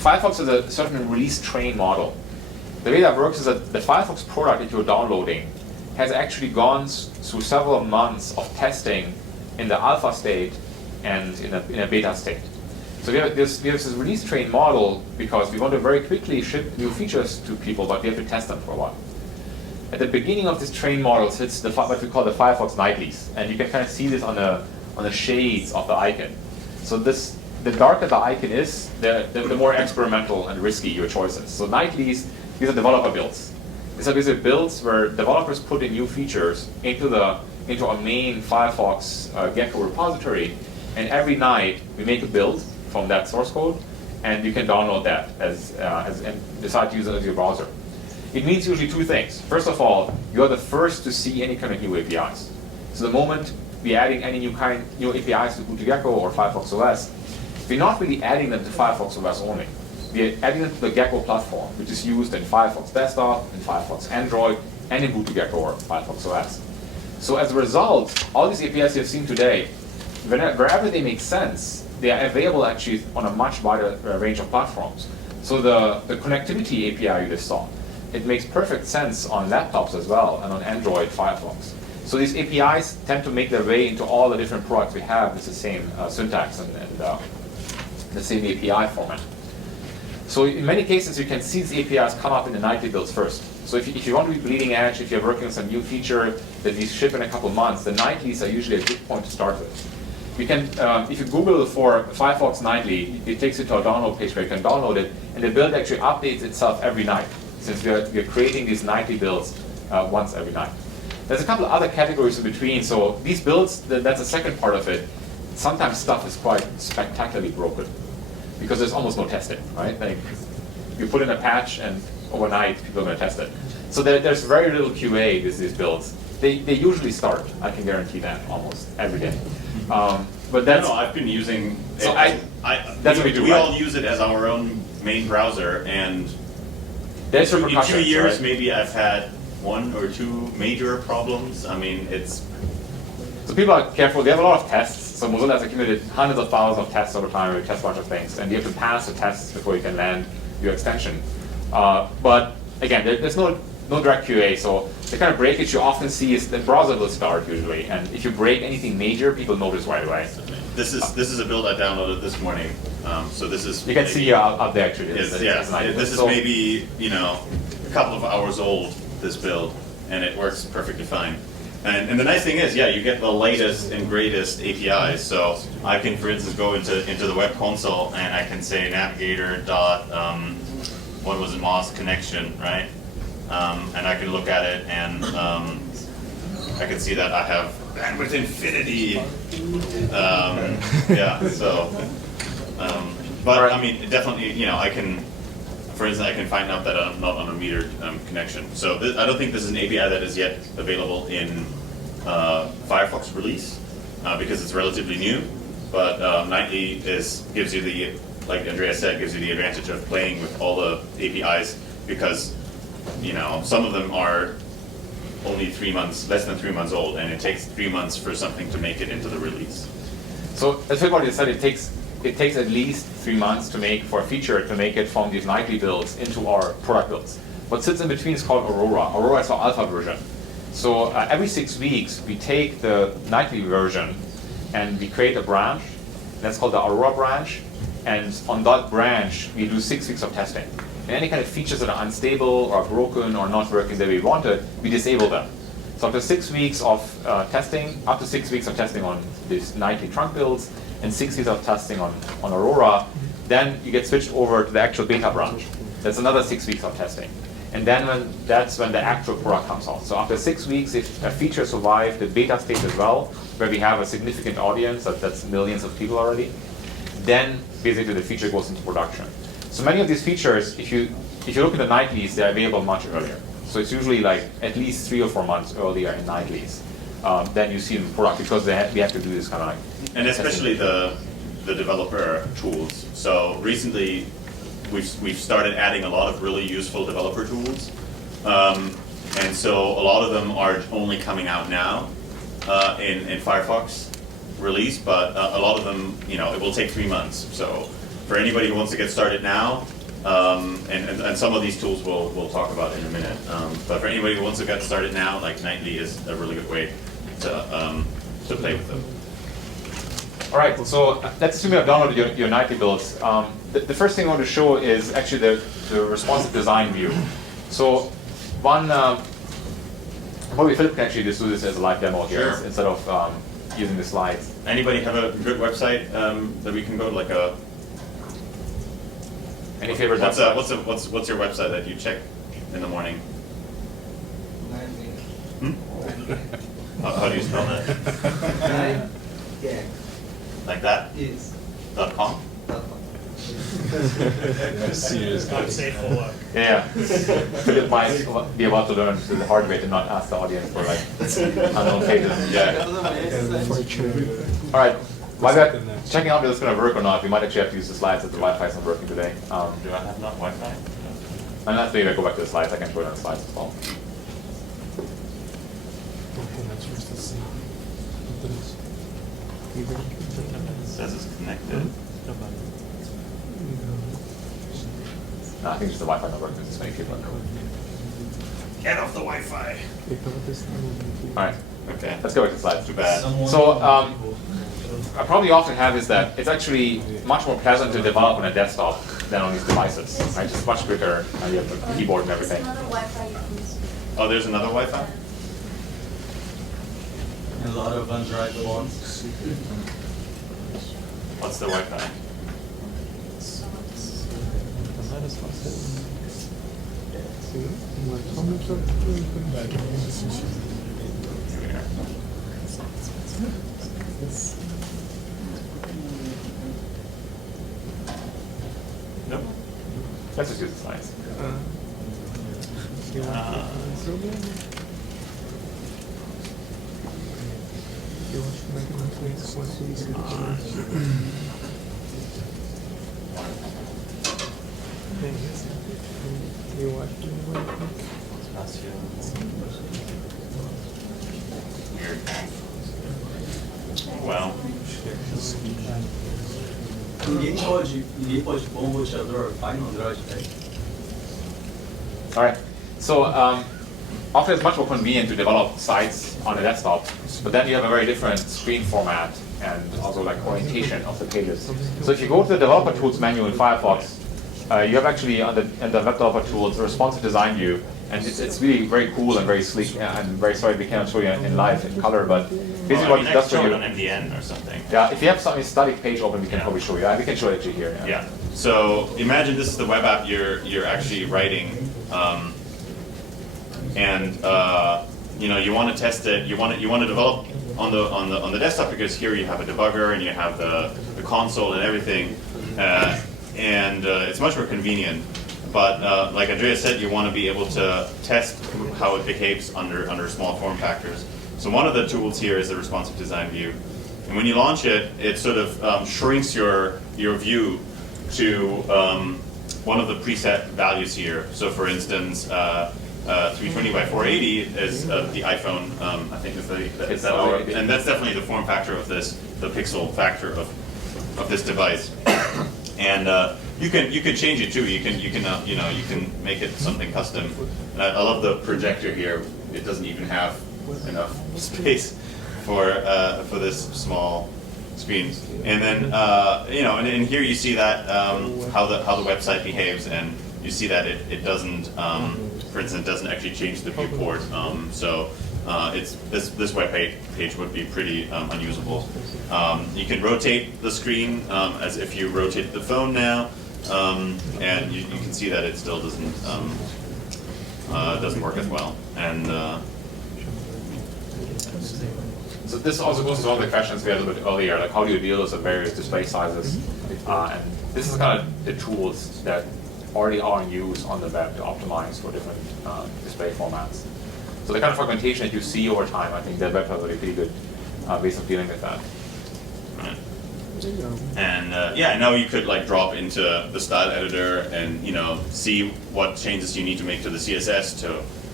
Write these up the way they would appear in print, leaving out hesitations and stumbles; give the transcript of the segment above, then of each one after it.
Firefox is a certain release train model. The way that works is that the Firefox product that you're downloading has actually gone through several months of testing in the alpha state and in a beta state. So we have this release train model because we want to very quickly ship new features to people, but we have to test them for a while. At the beginning of this train model sits what we call the Firefox nightlies, and you can kind of see this on the shades of the icon. So the darker the icon is, the more experimental and risky your choice is. So nightlies, these are developer builds. These are builds where developers put in new features into our main Firefox Gecko repository, and every night we make a build from that source code, and you can download that and decide to use it as your browser. It means usually two things. First of all, you are the first to see any kind of new APIs. So the moment we're adding any new APIs to Gecko or FirefoxOS, we're not really adding them to FirefoxOS only. We're adding them to the Gecko platform, which is used in Firefox Desktop, in Firefox Android, and in Gecko or FirefoxOS. So as a result, all these APIs you've seen today, wherever they make sense, they are available actually on a much wider range of platforms. So the connectivity API you just saw, it makes perfect sense on laptops as well and on Android Firefox. So these APIs tend to make their way into all the different products we have with the same syntax and the same API format. So in many cases, you can see these APIs come up in the nightly builds first. So if you want to be bleeding edge, if you're working on some new feature that we ship in a couple months, the nightlies are usually a good point to start with. You can, if you Google for Firefox Nightly, it takes you to a download page where you can download it, and the build actually updates itself every night, since we're creating these nightly builds once every night. There's a couple of other categories in between. So these builds, that's the second part of it. Sometimes stuff is quite spectacularly broken because there's almost no testing, right? Like you put in a patch and overnight people are going to test it. So there's very little QA with these builds. They usually start, I can guarantee that, almost every day. But that's no, I've been using. So that's what we do. We right? all use it as our own main browser, and there's in 2 years, right? maybe I've had 1 or 2 major problems. I mean, it's. So people are careful. They have a lot of tests. So Mozilla has accumulated hundreds of thousands of tests over time. We test a bunch of things, and you have to pass the tests before you can land your extension. But again, there's no direct QA. So the kind of breakage you often see is the browser will start usually, and if you break anything major, people notice right away. This is a build I downloaded this morning. So this is. You can see up there actually. This is maybe a couple of hours old. This build, and it works perfectly fine. And the nice thing is, you get the latest and greatest APIs. So I can, for instance, go into the web console and I can say navigator dot what was it, Moz connection, right? And I can look at it and I can see that I have bandwidth infinity. But I mean, definitely, I can. For instance, I can find out that I'm not on a metered connection. So I don't think this is an API that is yet available in Firefox release because it's relatively new. But Nightly gives you the, like Andreas said, gives you the advantage of playing with all the APIs because some of them are only 3 months, less than 3 months old, and it takes 3 months for something to make it into the release. So as everybody said, it takes at least 3 months for a feature to make it from these nightly builds into our product builds. What sits in between is called Aurora. Aurora is our alpha version. So every 6 weeks, we take the nightly version and we create a branch. That's called the Aurora branch. And on that branch, we do 6 weeks of testing. And any kind of features that are unstable or broken or not working the way we wanted, we disable them. So after 6 weeks of testing, up to 6 weeks of testing on these nightly trunk builds, and 6 weeks of testing on Aurora, then you get switched over to the actual beta branch. That's another 6 weeks of testing. And then that's when the actual product comes out. So after 6 weeks, if a feature survived the beta stage as well, where we have a significant audience, that's millions of people already, then basically the feature goes into production. So many of these features, if you look at the nightlies, they're available much earlier. So it's usually like at least 3 or 4 months earlier in nightlies than you see in the product because we have to do this kind of and especially the developer tools. So recently, we've started adding a lot of really useful developer tools, and so a lot of them are only coming out now in Firefox release, but a lot of them, it will take 3 months. So for anybody who wants to get started now, and some of these tools we'll talk about in a minute. But for anybody who wants to get started now, like Nightly is a really good way to play with them. All right, so let's assume you have downloaded your Nightly builds. The first thing I want to show is actually the responsive design view. So one, probably Philip can actually just do this as a live demo here instead of using the slides. Anybody have a good website that we can go to, like a? Any favorite websites? What's your website that you check in the morning? How do you spell that? Yeah. Like that? Yes. .com? Not safe for work. Yeah, Philip might be about to learn the hard way to not ask the audience for like unknown pages. Yeah. All right, while we're checking out if it's going to work or not, we might actually have to use the slides if the Wi-Fi is not working today. Do I have enough Wi-Fi? And that's maybe I go back to the slides. I can show it on the slides as well. It says it's connected. No, I think it's the Wi-Fi not working. There's just many people on Get off the Wi-Fi. All right, Okay. let's go back to the slides. Too bad. So a problem you often have is that it's actually much more pleasant to develop on a desktop than on these devices. Right? It's much quicker. You have the keyboard and everything. Oh, there's another Wi-Fi? A lot of Android phones. What's the Wi-Fi? Here we are. Nope. Let's just use the slides. Weird. Well, Ninguém pode pôr um roteador pai no Android, velho. All right. So often it's much more convenient to develop sites on a desktop, but then you have a very different screen format and also like orientation of the pages. So if you go to the developer tools menu in Firefox, you have actually under the web developer tools a responsive design view, and it's really very cool and very sleek. I'm very sorry we cannot show you in live in color, but basically what it does for you. on MDN or something. Yeah, if you have some static page open, we can probably show you. We can show it actually here. Yeah. So imagine this is the web app you're actually writing, and you want to test it. You want to develop on the desktop because here you have a debugger and you have the console and everything, and it's much more convenient. But like Andreas said, you want to be able to test how it behaves under small form factors. So one of the tools here is the responsive design view. And when you launch it, it sort of shrinks your view to one of the preset values here. So for instance, 320 by 480 is the iPhone, I think is that and that's definitely the form factor of this, the pixel factor of this device. And you can change it too. You can make it something custom. I love the projector here. It doesn't even have enough space for this small screen. And then and here you see that how the website behaves, and you see that it doesn't, for instance, doesn't actually change the viewport. So it's this web page would be pretty unusable. You can rotate the screen as if you rotate the phone now, and you can see that it still doesn't work as well. And so this also goes to one of the questions we had a little bit earlier, like how do you deal with the various display sizes? And this is kind of the tools that already are in use on the web to optimize for different display formats. So the kind of fragmentation that you see over time, I think that web has a pretty good ways of dealing with that. Right. And now you could like drop into the style editor and see what changes you need to make to the CSS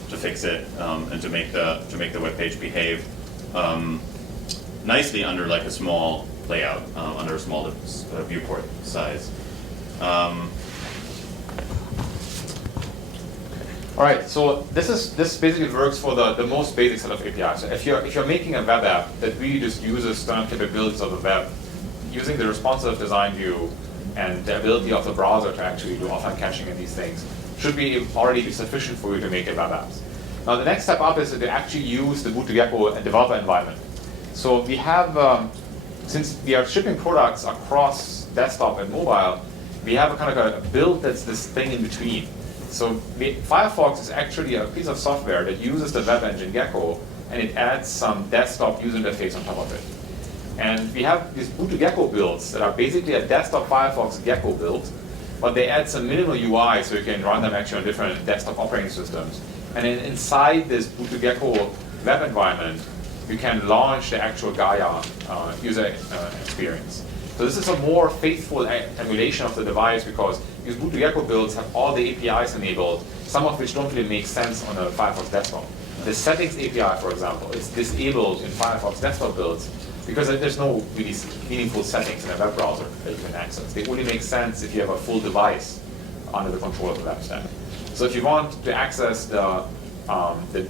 to fix it and to make the web page behave nicely under like a small layout, under a small viewport size. All right, so this basically works for the most basic set of APIs. So if you're making a web app that really just uses standard capabilities of the web, using the responsive design view and the ability of the browser to actually do offline caching and these things, should be already be sufficient for you to make your web apps. Now the next step up is to actually use the Boot2Gecko developer environment. So we have, since we are shipping products across desktop and mobile, we have a kind of a build that's this thing in between. So Firefox is actually a piece of software that uses the web engine Gecko, and it adds some desktop user interface on top of it. And we have these Boot2Gecko builds that are basically a desktop Firefox Gecko build, but they add some minimal UI so you can run them actually on different desktop operating systems. And then inside this Boot2Gecko web environment, you can launch the actual Gaia user experience. So this is a more faithful emulation of the device because these Boot2Gecko builds have all the APIs enabled, some of which don't really make sense on a Firefox desktop. The settings API, for example, is disabled in Firefox desktop builds because there's no really meaningful settings in a web browser that you can access. They only make sense if you have a full device under the control of the web stack. So if you want to access the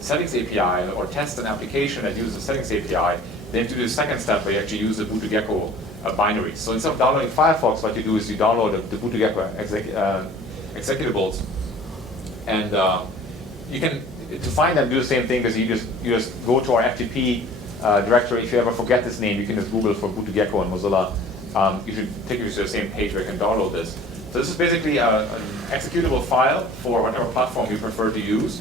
settings API or test an application that uses the settings API, then you have to do the second step where you actually use the Boot2Gecko binaries. So instead of downloading Firefox, what you do is you download the Boot2Gecko executables, and you can, to find them, do the same thing because you just go to our FTP directory. If you ever forget this name, you can just Google for Boot2Gecko and Mozilla. You should take you to the same page where you can download this. So this is basically an executable file for whatever platform you prefer to use.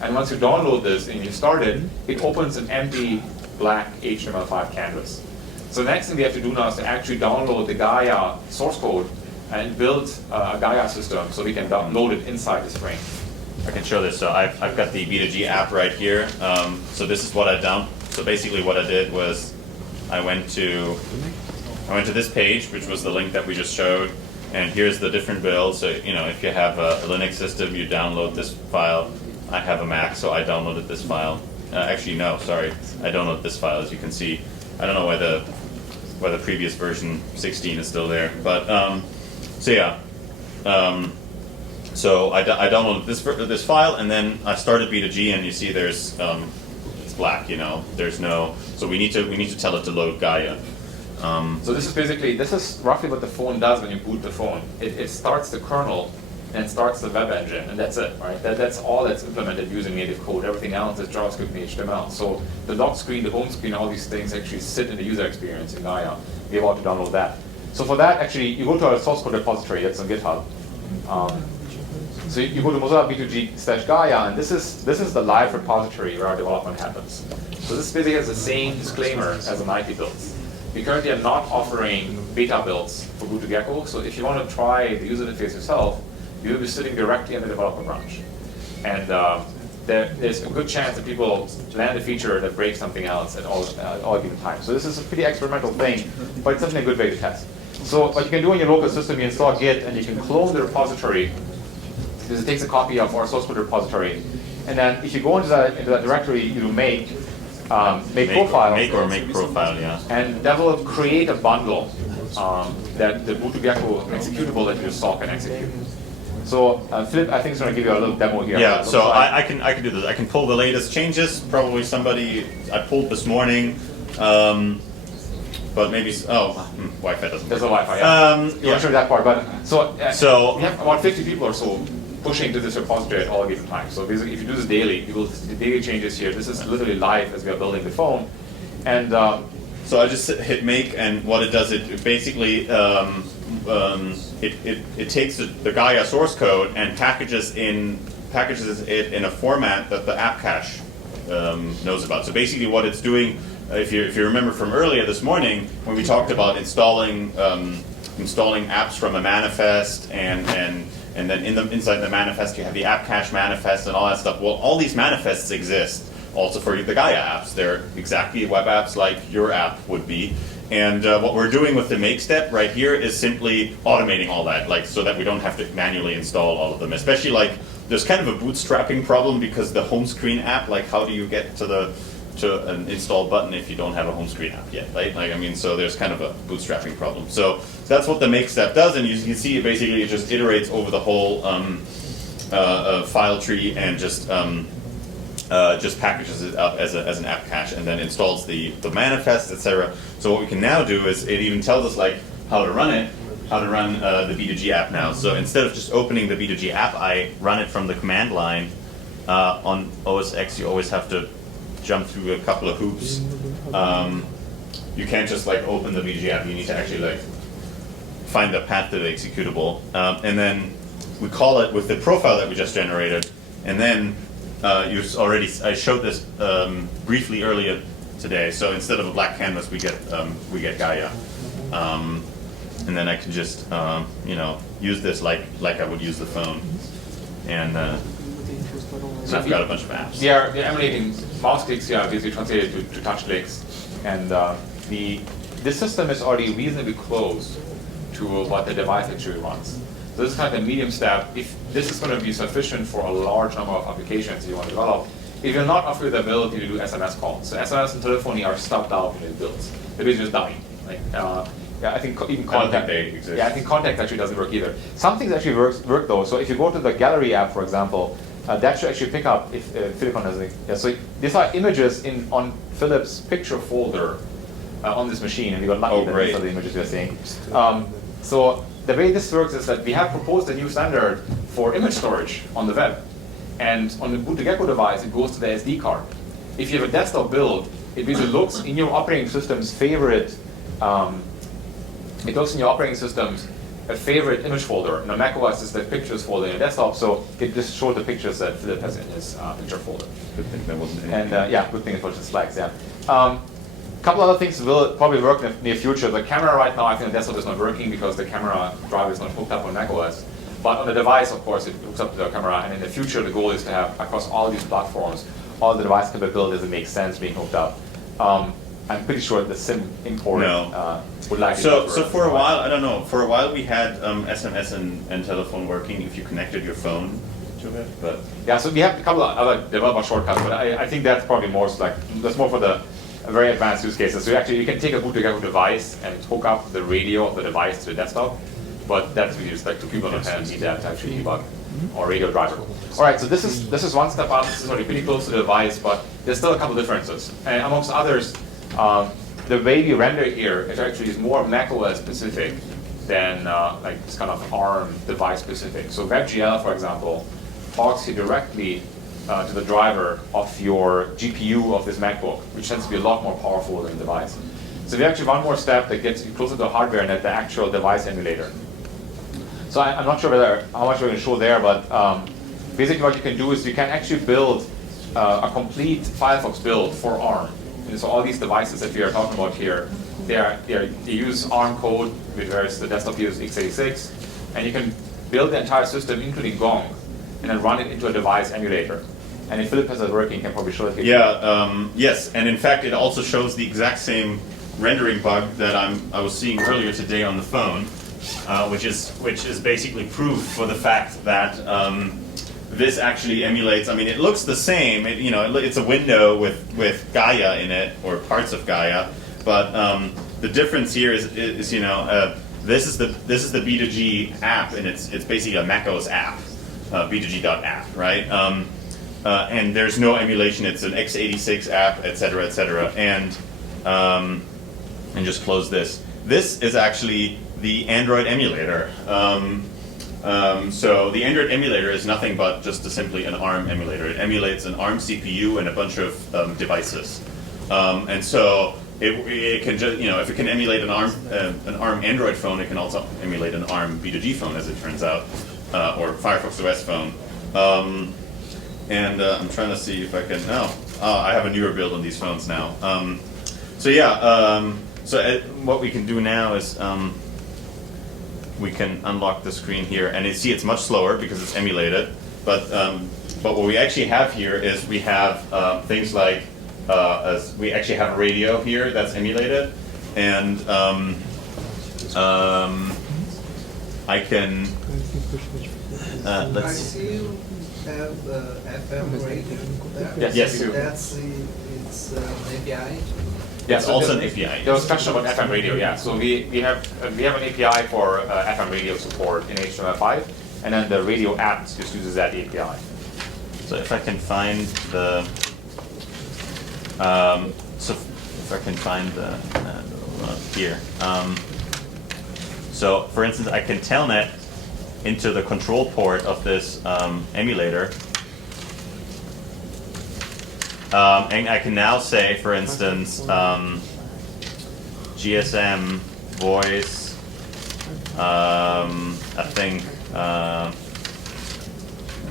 And once you download this and you start it, it opens an empty black HTML5 canvas. So the next thing we have to do now is to actually download the Gaia source code and build a Gaia system so we can load it inside this frame. I can show this. So I've got the B2G app right here. So this is what I downloaded. So basically what I did was I went to this page, which was the link that we just showed, and here's the different builds. So if you have a Linux system, you download this file. I have a Mac, so I downloaded this file. Actually, no, sorry, I downloaded this file. As you can see, I don't know why the previous version 16 is still there, but so yeah. So I downloaded this file, and then I started B2G, and you see there's it's black. There's no. So we need to tell it to load Gaia. So this is roughly what the phone does when you boot the phone. It starts the kernel and starts the web engine, and that's it, right? That's all that's implemented using native code. Everything else is JavaScript and HTML. So the lock screen, the home screen, all these things actually sit in the user experience in Gaia. You're able to download that. So for that, actually, you go to our source code repository. That's on GitHub. So you go to Mozilla B2G/Gaia, and this is the live repository where our development happens. So this basically has the same disclaimer as the 90 builds. We currently are not offering beta builds for Boot2Gecko. So if you want to try the user interface yourself, you will be sitting directly in the developer branch. And there's a good chance that people land a feature that breaks something else at all given times. So this is a pretty experimental thing, but it's definitely a good way to test. So what you can do in your local system, you install Git, and you can clone the repository, because it takes a copy of our source code repository. And then if you go into that directory, you do make profile. Make profile, yeah. And that will create a bundle that the Boot2Gecko executable that you install can execute. So Philip, I think is going to give you a little demo here. Yeah, so I can do this. I can pull the latest changes. Probably somebody I pulled this morning, but maybe Wi-Fi doesn't. There's a Wi-Fi. Yeah. You want to show that part, but so we have about 50 people or so pushing to this repository at all given time. So basically, if you do this daily, you will see the daily changes here. This is literally live as we are building the phone, and so I just hit make, and what it does, it basically it takes the Gaia source code and packages it in a format that the app cache knows about. So basically, what it's doing, if you remember from earlier this morning when we talked about installing apps from a manifest and then inside the manifest you have the app cache manifest and all that stuff. Well, all these manifests exist also for the Gaia apps. They're exactly web apps like your app would be. And what we're doing with the make step right here is simply automating all that, so that we don't have to manually install all of them. Especially there's kind of a bootstrapping problem because the home screen app, how do you get to the to an install button if you don't have a home screen app yet, right? Like, I mean, so there's kind of a bootstrapping problem. So that's what the make step does, and you can see it basically it just iterates over the whole file tree and just packages it up as an app cache and then installs the manifest, etc. So what we can now do is it even tells us like how to run it, how to run the B2G app now. So instead of just opening the B2G app, I run it from the command line. On OS X, you always have to jump through a couple of hoops. You can't just like open the B2G app. You need to actually like find the path to the executable, and then we call it with the profile that we just generated. And then I showed this briefly earlier today. So instead of a black canvas, we get Gaia, and then I can just use this like I would use the phone, and so I've got a bunch of apps. They're emulating mouse clicks here, basically translated to touch clicks, and this system is already reasonably close to what the device actually runs. So this is kind of the medium step. If this is going to be sufficient for a large number of applications you want to develop, it will not offer you the ability to do SMS calls. So SMS and telephony are stuffed out in the builds. They're just dying. Like, I think even contact. they exist. Yeah, I think contact actually doesn't work either. Some things actually work though. So if you go to the gallery app, for example, that should actually pick up if Philippon has anything. Yeah, so these are images on Philip's picture folder on this machine, and we got lucky that these are the images we are seeing. So the way this works is that we have proposed a new standard for image storage on the web, and on the boot the Gecko device, it goes to the SD card. If you have a desktop build, it basically looks in your operating system's favorite. It looks in your operating system's a favorite image folder. In macOS is the pictures folder in your desktop, so it just shows the pictures that Philip has in his picture folder. Good thing that wasn't anything. And yeah, good thing it was just flags, yeah. Couple other things will probably work in the near future. The camera right now, I think the desktop is not working because the camera driver is not hooked up on macOS. But on the device, of course, it hooks up to the camera. And in the future, the goal is to have, across all these platforms, all the device capabilities that make sense being hooked up. I'm pretty sure the SIM import would likely So for a while, I don't know, for a while we had SMS and telephone working if you connected your phone to it, but... Yeah, so we have a couple of other developer shortcuts, but I think that's probably more like, that's more for the very advanced use cases. So actually you can take a boot Gecko device and hook up the radio of the device to the desktop, but that's really just like two people don't need that to actually debug, or radio driver. All right, so this is one step up. This is already pretty close to the device, but there's still a couple differences. And amongst others, the way we render here, it actually is more macOS specific than like this kind of ARM device specific. So WebGL, for example, talks you directly to the driver of your GPU of this MacBook, which tends to be a lot more powerful than the device. So we have actually one more step that gets you closer to the hardware than the actual device emulator. So I'm not sure how much we're going to show there, but basically what you can do is you can actually build a complete Firefox build for ARM. And so all these devices that we are talking about here, they use ARM code, whereas the desktop uses x86, and you can build the entire system, including Gong, and then run it into a device emulator. And if Philip has that working, he can probably show it here. Yeah, yes, and in fact it also shows the exact same rendering bug that I was seeing earlier today on the phone, which is basically proof for the fact that this actually emulates. I mean, it looks the same. It's a window with Gaia in it, or parts of Gaia. But the difference here is this is the B2G app, and it's basically a macOS app, B2G.app, right? And there's no emulation. It's an x86 app, etc., etc. And just close this. This is actually the Android emulator. So the Android emulator is nothing but just simply an ARM emulator. It emulates an ARM CPU and a bunch of devices. And so it can just, if it can emulate an ARM Android phone, it can also emulate an ARM B2G phone, as it turns out, or FirefoxOS phone. And I'm trying to see if I can. I have a newer build on these phones now. So what we can do now is. We can unlock the screen here, and you see it's much slower because it's emulated. But what we actually have here is we have things like we actually have a radio here that's emulated, and I can, I let's, see you have FM radio there. Yes, we do. It's an API. Yeah, it's so also the- an API. There was a question about FM radio, yeah. So we have an API for FM radio support in HTML5, and then the radio app just uses that API. So if I can find the, here. So for instance, I can telnet into the control port of this emulator. And I can now say, for instance, GSM voice, I think,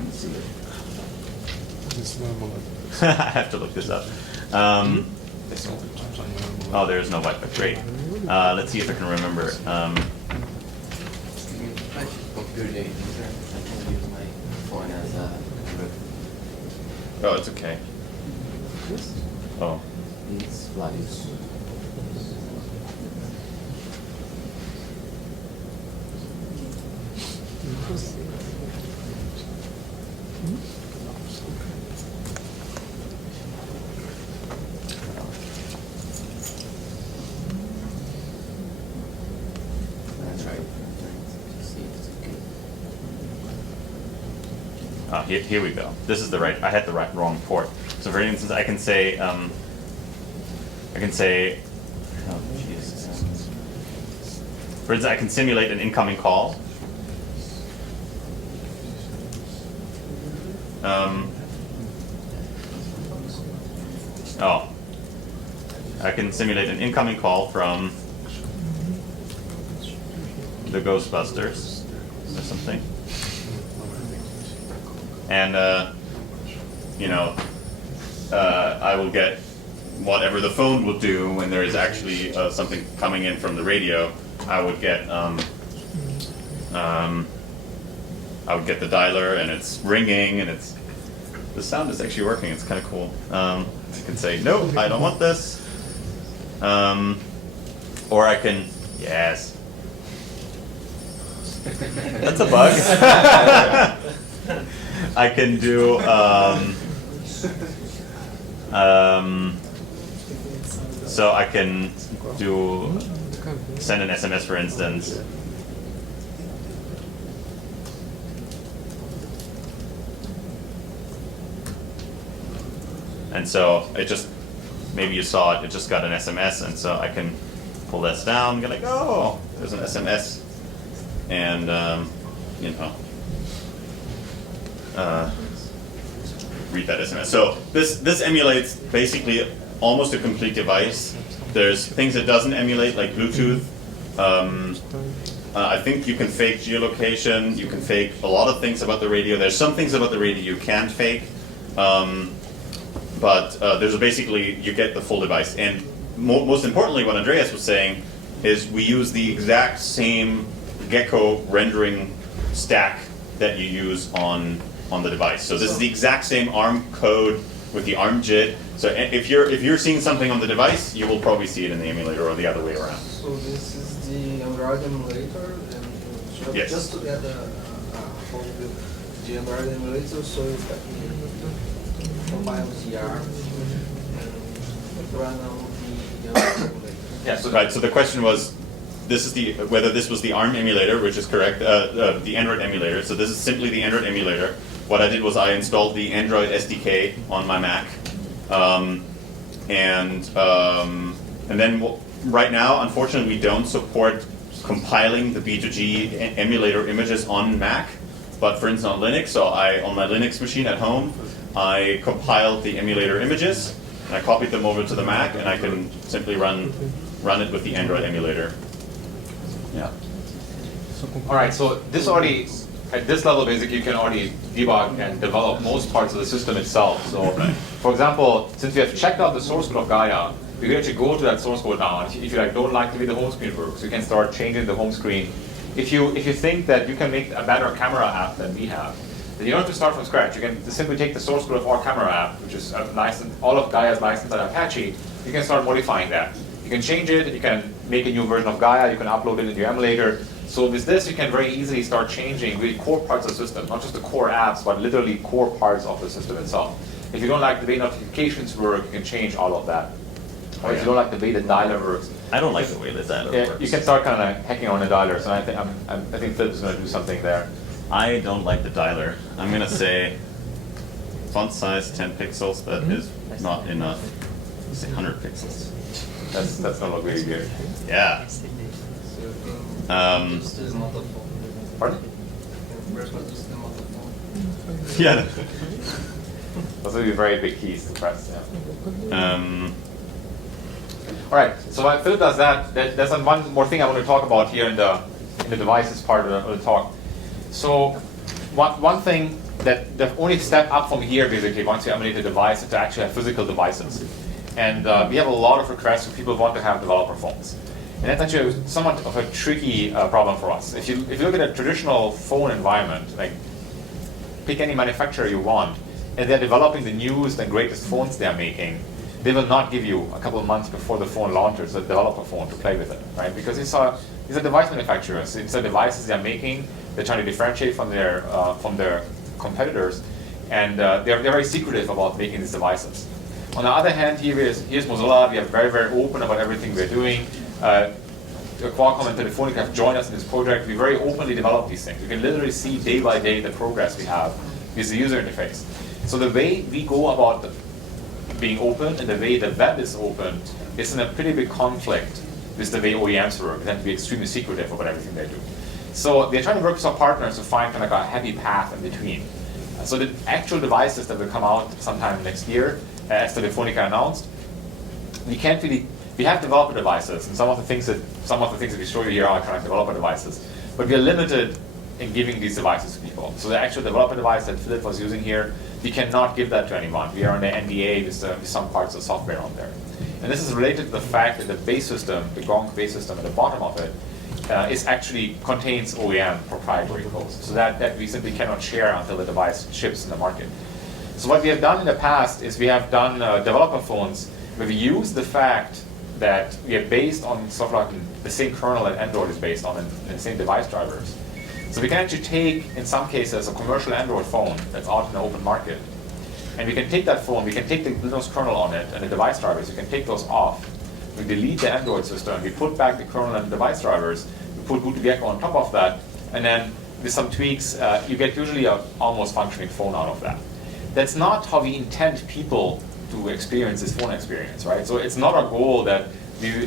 let's see. I have to look this up. Oh, there is no Wi-Fi. Great. Let's see if I can remember. Oh, it's okay. Oh. It's values. Here we go. This is the right. I had the wrong port. So for instance, I can say, oh Jesus. For instance, I can simulate an incoming call. I can simulate an incoming call from the Ghostbusters or something. And, I will get whatever the phone will do when there is actually something coming in from the radio. I would get the dialer, and it's ringing, and the sound is actually working. It's kind of cool. I can say, no, I don't want this. Or I can, yes. That's a bug. I can do, so I can send an SMS, for instance. And so it just, maybe you saw it just got an SMS, and so I can pull this down and get like, oh, there's an SMS. And, read that SMS. So this emulates basically almost a complete device. There's things it doesn't emulate, like Bluetooth. I think you can fake geolocation. You can fake a lot of things about the radio. There's some things about the radio you can't fake. But there's basically, you get the full device. And most importantly, what Andreas was saying is we use the exact same Gecko rendering stack that you use on the device. So this is the exact same ARM code with the ARM JIT. So if you're seeing something on the device, you will probably see it in the emulator or the other way around. So this is the Android emulator, and Yes. just to get the Android emulator, so you can compile GR and run on the Android emulator. Yeah, so Right. So the question was, whether this was the ARM emulator, which is correct, the Android emulator. So this is simply the Android emulator. What I did was I installed the Android SDK on my Mac, and then right now, unfortunately, we don't support compiling the B2G emulator images on Mac. But for instance, on Linux, so on my Linux machine at home, I compiled the emulator images, and I copied them over to the Mac, and I can simply run it with the Android emulator. Yeah. all right, so this already, at this level, basically, you can already debug and develop most parts of the system itself. So, for example, since we have checked out the source code of Gaia, you can actually go to that source code now. If you don't like the way the home screen works, you can start changing the home screen. If you think that you can make a better camera app than we have, then you don't have to start from scratch. You can simply take the source code of our camera app, which is all of Gaia's licensed on Apache. You can start modifying that. You can change it. You can make a new version of Gaia. You can upload it into your emulator. So with this, you can very easily start changing really core parts of the system, not just the core apps, but literally core parts of the system itself. If you don't like the way notifications work, you can change all of that. Or if you don't like the way the dialer works, I don't like the way that dialer works. you can start kind of hacking on the dialer. So I think Philip is going to do something there. I don't like the dialer. I'm gonna say font size 10 pixels. That is not enough. Let's say 100 pixels. That's going to look really good. Yeah. Just as not the phone. Pardon? Where's my just the phone? Yeah. Those will be very big keys to press. Yeah. All right. So while Philip does that, there's one more thing I want to talk about here in the devices part of the talk. So one thing that the only step up from here, basically, once you emulate the device, is to actually have physical devices. And we have a lot of requests where people want to have developer phones. And that's actually somewhat of a tricky problem for us. If you look at a traditional phone environment, like pick any manufacturer you want, and they're developing the newest and greatest phones they're making, they will not give you a couple of months before the phone launches a developer phone to play with it, right? Because these are device manufacturers. These are devices they're making. They're trying to differentiate from their competitors, and they're very secretive about making these devices. On the other hand, here's Mozilla. We are very, very open about everything we're doing. Qualcomm and Telefonica have joined us in this project. We very openly develop these things. You can literally see day by day the progress we have with the user interface. So the way we go about being open and the way the web is open is in a pretty big conflict with the way OEMs work. They tend to be extremely secretive about everything they do. So they're trying to work with our partners to find kind of a happy path in between. So the actual devices that will come out sometime next year, as Telefonica announced, we have developer devices, and some of the things that we show you here are electronic developer devices, but we are limited in giving these devices to people. So the actual developer device that Philip was using here, we cannot give that to anyone. We are on the NDA with some parts of the software on there. And this is related to the fact that the base system, the Gong base system at the bottom of it, contains OEM proprietary code. So that we simply cannot share until the device ships in the market. So what we have done in the past is we have done developer phones where we use the fact that we are based on sort of like the same kernel that Android is based on and the same device drivers. So we can actually take, in some cases, a commercial Android phone that's out in the open market, and we can take that phone, we can take the Linux kernel on it and the device drivers, we can take those off. We delete the Android system, we put back the kernel and the device drivers, we put Gecko on top of that, and then with some tweaks, you get usually an almost functioning phone out of that. That's not how we intend people to experience this phone experience, right? So it's not our goal that you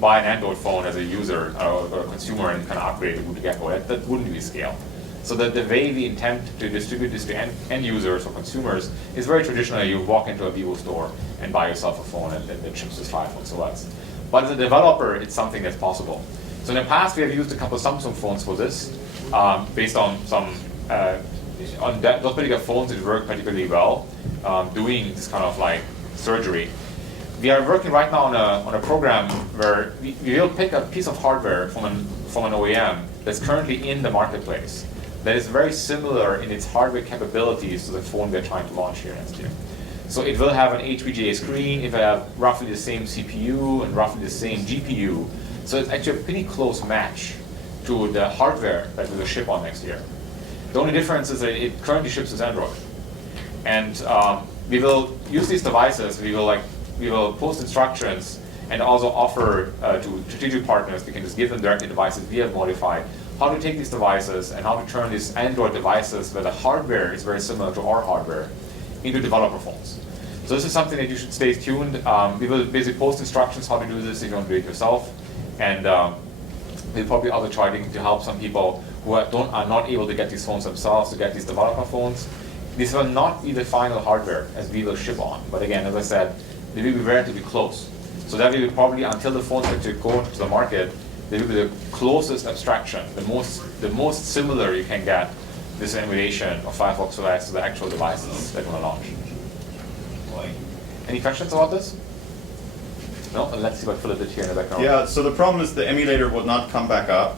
buy an Android phone as a user or a consumer and kind of upgrade to Gecko. That wouldn't be scale. So the way we intend to distribute this to end users or consumers is very traditional. You walk into a Vivo store and buy yourself a phone and it ships with FirefoxOS. But as a developer, it's something that's possible. So in the past, we have used a couple of Samsung phones for this, based on some those particular phones. It worked particularly well, doing this kind of like surgery. We are working right now on a program where we will pick a piece of hardware from an OEM that's currently in the marketplace that is very similar in its hardware capabilities to the phone we're trying to launch here next year. So it will have an HVGA screen, it will have roughly the same CPU and roughly the same GPU. So it's actually a pretty close match to the hardware that we will ship on next year. The only difference is that it currently ships as Android. And we will use these devices, we will post instructions and also offer to strategic partners, we can just give them directly devices we have modified, how to take these devices and how to turn these Android devices where the hardware is very similar to our hardware into developer phones. So this is something that you should stay tuned. We will basically post instructions how to do this if you want to do it yourself. And we'll probably also try to help some people who are not able to get these phones themselves to get these developer phones. This will not be the final hardware as we will ship on. But again, as I said, they will be relatively close. So that will be probably, until the phones actually go to the market, they will be the closest abstraction, the most similar you can get this emulation of FirefoxOS to the actual devices that we're going to launch. Any questions about this? No? Let's see what Philip did here in the background. Yeah, so the problem is the emulator would not come back up.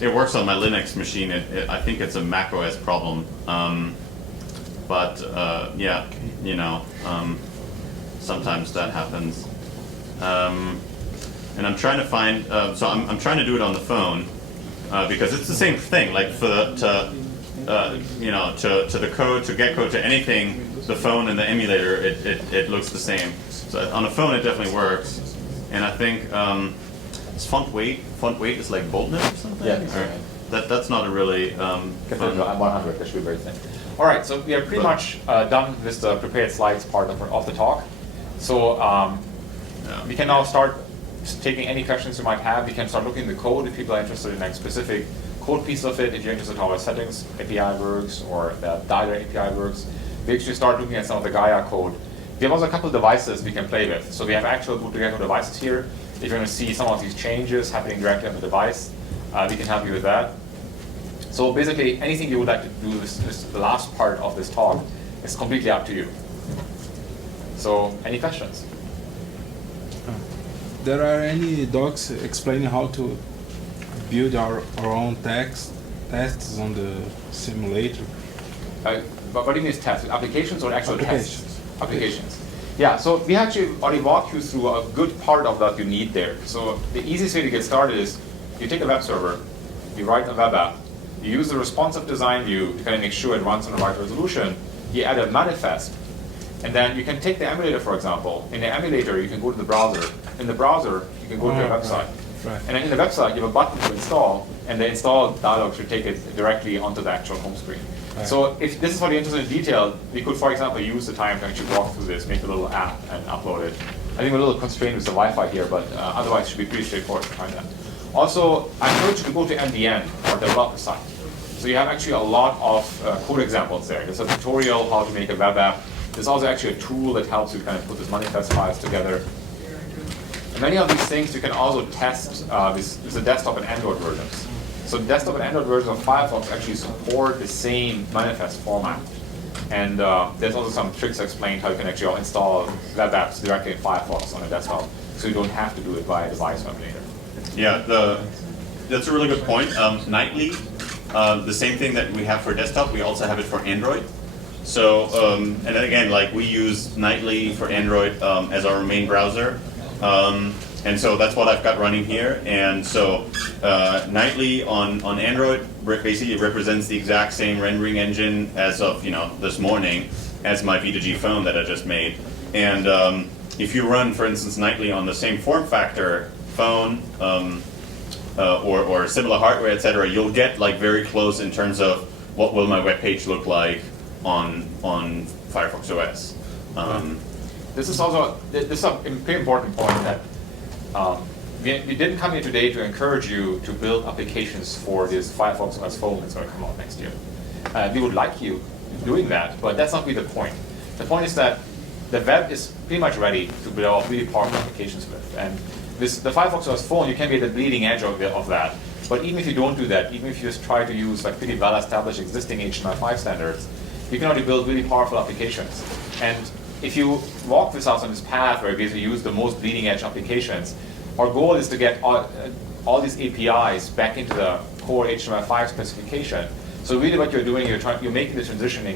It works on my Linux machine. I think it's a macOS problem. Yeah, sometimes that happens. And I'm trying to find, so I'm trying to do it on the phone, because it's the same thing, like for the, to the code, to get code, to anything, the phone and the emulator, it looks the same. So on the phone it definitely works. And I think, it's font weight is like boldness or something? Yeah, Or, that's not a really, Compared to 100, that should be very thin. All right, so we are pretty much done with the prepared slides part of the talk. So we can now start taking any questions you might have. We can start looking at the code if people are interested in a specific code piece of it. If you're interested in how our settings API works or the dialer API works, we actually start looking at some of the Gaia code. We have also a couple of devices we can play with. So we have actual boot-to-gecko devices here. If you're going to see some of these changes happening directly on the device, we can help you with that. So basically, anything you would like to do with the last part of this talk is completely up to you. So, any questions? There are any docs explaining how to build our own tests on the simulator? But what do you mean is tests? Applications or actual Applications. tests? Applications. Yeah, so we actually already walked you through a good part of what you need there. So the easiest way to get started is you take a web server, you write a web app, you use the responsive design view to kind of make sure it runs on the right resolution, you add a manifest, and then you can take the emulator, for example. In the emulator, you can go to the browser. In the browser, you can go to your website. Right. And then in the website, you have a button to install, and the install dialog should take it directly onto the actual home screen. Right. So if this is what you're interested in detail, we could, for example, use the time to actually walk through this, make a little app, and upload it. I think we're a little constrained with the Wi-Fi here, but otherwise it should be pretty straightforward to find that. Also, I encourage you to go to MDN, or developer site. So you have actually a lot of code examples there. There's a tutorial how to make a web app. There's also actually a tool that helps you kind of put these manifest files together. And many of these things you can also test with the desktop and Android versions. So the desktop and Android versions of Firefox actually support the same manifest format. And there's also some tricks explained how you can actually install web apps directly in Firefox on a desktop, so you don't have to do it via device emulator. Yeah, that's a really good point. Nightly, the same thing that we have for desktop, we also have it for Android. So, and then again, like we use Nightly for Android as our main browser. And so that's what I've got running here. And so Nightly on Android basically represents the exact same rendering engine as of this morning as my V2G phone that I just made. And if you run, for instance, Nightly on the same form factor phone or similar hardware, etc., you'll get like very close in terms of what will my web page look like on FirefoxOS. This is also a pretty important point that we didn't come here today to encourage you to build applications for this FirefoxOS phone that's going to come out next year. We would like you doing that, but that's not really the point. The point is that the web is pretty much ready to build really powerful applications with. And with the FirefoxOS phone, you can be at the bleeding edge of that. But even if you don't do that, even if you just try to use like pretty well-established existing HTML5 standards, you can already build really powerful applications. And if you walk with us on this path where we basically use the most bleeding edge applications, our goal is to get all these APIs back into the core HTML5 specification. So really what you're doing, you're making the transition to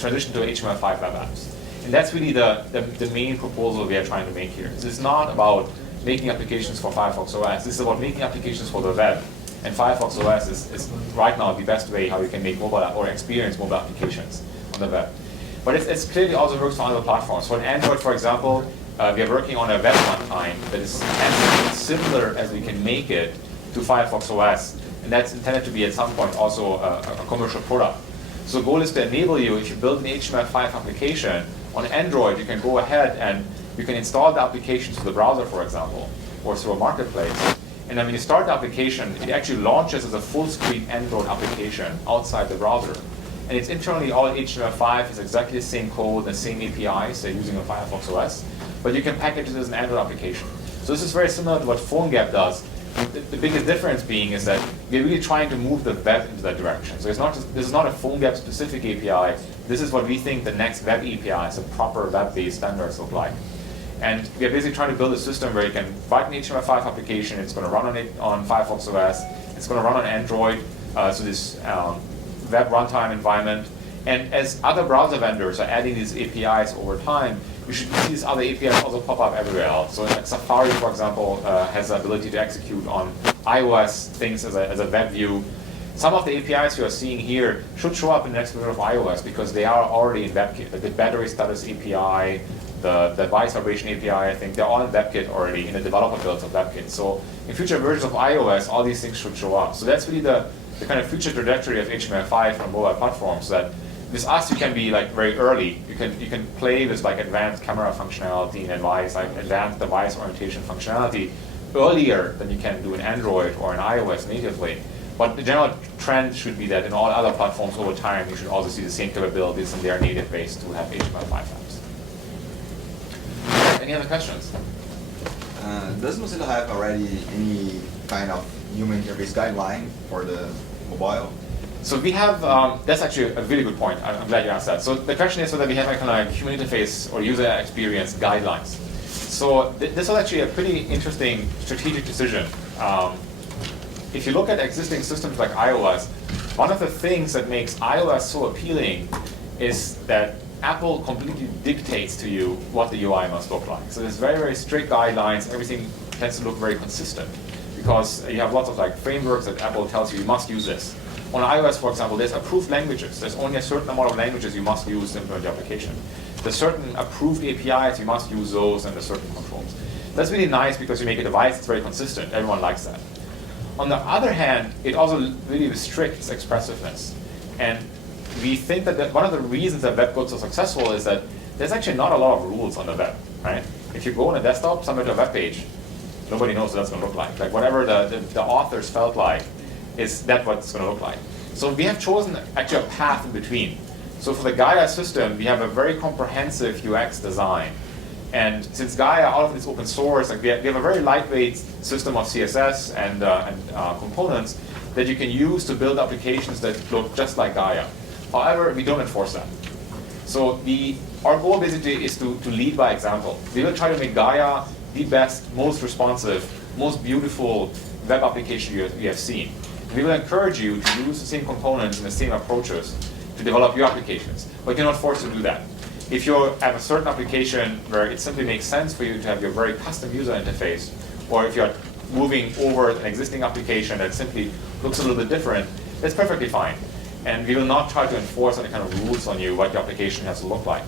HTML5 web apps. And that's really the main proposal we are trying to make here. This is not about making applications for Firefox OS. This is about making applications for the web. And Firefox OS is right now the best way how you can make mobile or experience mobile applications on the web. But it's clearly also works for other platforms. For Android, for example, we are working on a web runtime that is as similar as we can make it to Firefox OS. And that's intended to be at some point also a commercial product. So the goal is to enable you, if you build an HTML5 application, on Android you can go ahead and you can install the application through the browser, for example, or through a marketplace. And then when you start the application, it actually launches as a full-screen Android application outside the browser. And it's internally all HTML5 is exactly the same code, the same APIs they're using on Firefox OS, but you can package it as an Android application. So this is very similar to what PhoneGap does. The biggest difference being is that we're really trying to move the web into that direction. So this is not a PhoneGap specific API. This is what we think the next web API is, a proper web-based standards look like. And we are basically trying to build a system where you can write an HTML5 application, it's going to run on Firefox OS, it's going to run on Android, so this web runtime environment. And as other browser vendors are adding these APIs over time, you should see these other APIs also pop up everywhere else. So like Safari, for example, has the ability to execute on iOS things as a web view. Some of the APIs you are seeing here should show up in the next version of iOS because they are already in WebKit. Like the battery status API, the device vibration API, I think they're all in WebKit already, in the developer builds of WebKit. So in future versions of iOS, all these things should show up. So that's really the kind of future trajectory of HTML5 on mobile platforms, that with us you can be like very early. You can play with like advanced camera functionality and advanced device orientation functionality earlier than you can do in Android or in iOS natively. But the general trend should be that in all other platforms over time, you should also see the same capabilities in their native base to have HTML5 apps. Any other questions? Does Mozilla have already any kind of human interface guideline for the mobile? So we have, that's actually a really good point. I'm glad you asked that. So the question is whether we have a kind of like human interface or user experience guidelines. So this was actually a pretty interesting strategic decision. If you look at existing systems like iOS, one of the things that makes iOS so appealing is that Apple completely dictates to you what the UI must look like. So there's very, very strict guidelines. Everything tends to look very consistent because you have lots of like frameworks that Apple tells you must use this. On iOS, for example, there's approved languages. There's only a certain amount of languages you must use to implement your application. There's certain approved APIs, you must use those, and there's certain controls. That's really nice because you make a device that's very consistent. Everyone likes that. On the other hand, it also really restricts expressiveness. And we think that one of the reasons that web got so successful is that there's actually not a lot of rules on the web, right? If you go on a desktop, submit a web page, nobody knows what that's going to look like. Like whatever the authors felt like, is that what it's going to look like. So we have chosen actually a path in between. So for the Gaia system, we have a very comprehensive UX design. And since Gaia, all of it is open source, like we have a very lightweight system of CSS and components that you can use to build applications that look just like Gaia. However, we don't enforce that. So our goal basically is to lead by example. We will try to make Gaia the best, most responsive, most beautiful web application you have seen. We will encourage you to use the same components and the same approaches to develop your applications, but you're not forced to do that. If you have a certain application where it simply makes sense for you to have your very custom user interface, or if you're moving over an existing application that simply looks a little bit different, that's perfectly fine. And we will not try to enforce any kind of rules on you what your application has to look like.